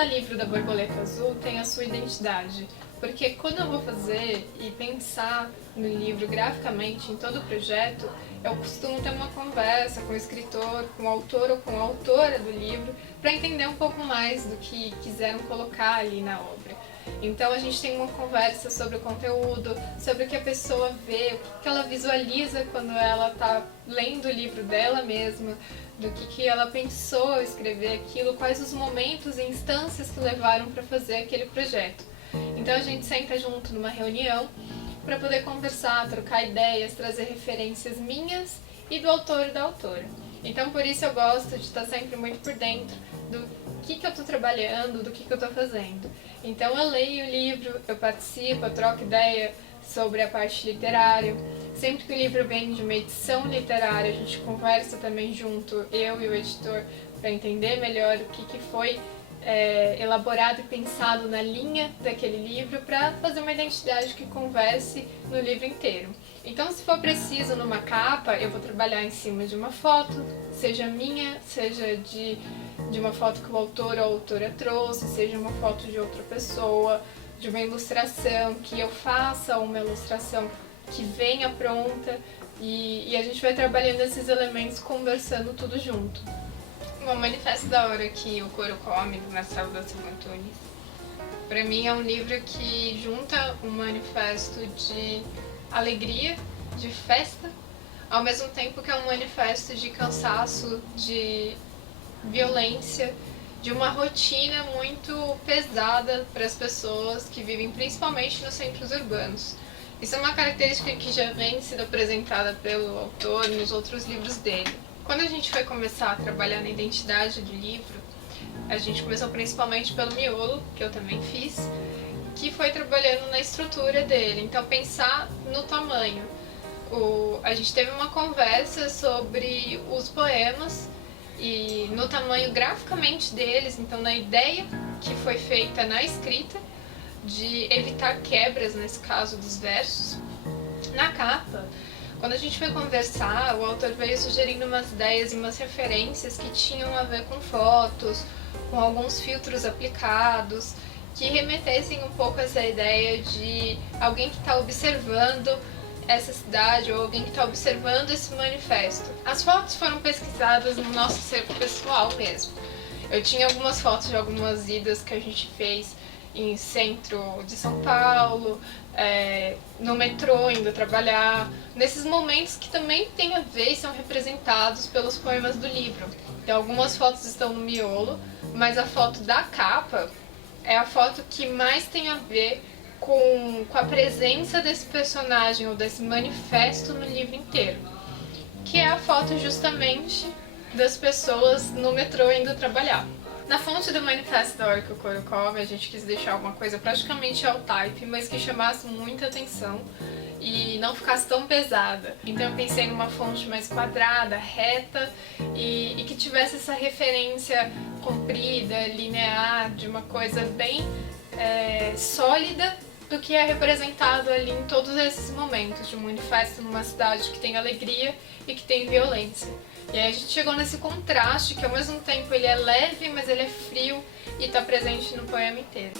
Cada livro da Borboleta Azul tem a sua identidade, porque quando eu vou fazer e pensar no livro graficamente, em todo o projeto, eu costumo ter uma conversa com o escritor, com o autor ou com a autora do livro, para entender um pouco mais do que quiseram colocar ali na obra. Então a gente tem uma conversa sobre o conteúdo, sobre o que a pessoa vê, o que ela visualiza quando ela está lendo o livro dela mesma, do que ela pensou ao escrever aquilo, quais os momentos e instâncias que levaram para fazer aquele projeto. Então a gente senta junto numa reunião para poder conversar, trocar ideias, trazer referências minhas e do autor e da autora. Então por isso eu gosto de estar sempre muito por dentro do que eu estou trabalhando, do que eu estou fazendo. Então eu leio o livro, eu participo, eu troco ideia sobre a parte literária. Sempre que o livro vem de uma edição literária, a gente conversa também junto, eu e o editor, para entender melhor o que foi elaborado e pensado na linha daquele livro para fazer uma identidade que converse no livro inteiro. Então, se for preciso numa capa, eu vou trabalhar em cima de uma foto, seja minha, seja de uma foto que o autor ou a autora trouxe, seja uma foto de outra pessoa, de uma ilustração, que eu faça uma ilustração que venha pronta e a gente vai trabalhando esses elementos, conversando tudo junto. O Manifesto da Hora que o Couro Come, do Marcelo da Silva Antunes, para mim é um livro que junta um manifesto de alegria, de festa, ao mesmo tempo que é um manifesto de cansaço, de violência, de uma rotina muito pesada para as pessoas que vivem principalmente nos centros urbanos. Isso é uma característica que já vem sendo apresentada pelo autor nos outros livros dele. Quando a gente foi começar a trabalhar na identidade do livro, a gente começou principalmente pelo miolo, que eu também fiz, que foi trabalhando na estrutura dele, então pensar no tamanho. A gente teve uma conversa sobre os poemas e no tamanho graficamente deles, então na ideia que foi feita na escrita, de evitar quebras, nesse caso dos versos. Na capa, quando a gente foi conversar, o autor veio sugerindo umas ideias e umas referências que tinham a ver com fotos, com alguns filtros aplicados, que remetessem um pouco a essa ideia de alguém que está observando essa cidade ou alguém que está observando esse manifesto. As fotos foram pesquisadas no nosso acervo pessoal mesmo. Eu tinha algumas fotos de algumas idas que a gente fez em centro de São Paulo, no metrô indo trabalhar, nesses momentos que também tem a ver e são representados pelos poemas do livro. Então algumas fotos estão no miolo, mas a foto da capa é a foto que mais tem a ver com a presença desse personagem ou desse manifesto no livro inteiro, que é a foto justamente das pessoas no metrô indo trabalhar. Na fonte do Manifesto da Hora que o Couro Come, a gente quis deixar uma coisa praticamente all type, mas que chamasse muita atenção e não ficasse tão pesada. Então eu pensei numa fonte mais quadrada, reta e que tivesse essa referência comprida, linear, de uma coisa bem sólida do que é representado ali em todos esses momentos de um manifesto numa cidade que tem alegria e que tem violência. E aí a gente chegou nesse contraste que ao mesmo tempo ele é leve, mas ele é frio e está presente no poema inteiro.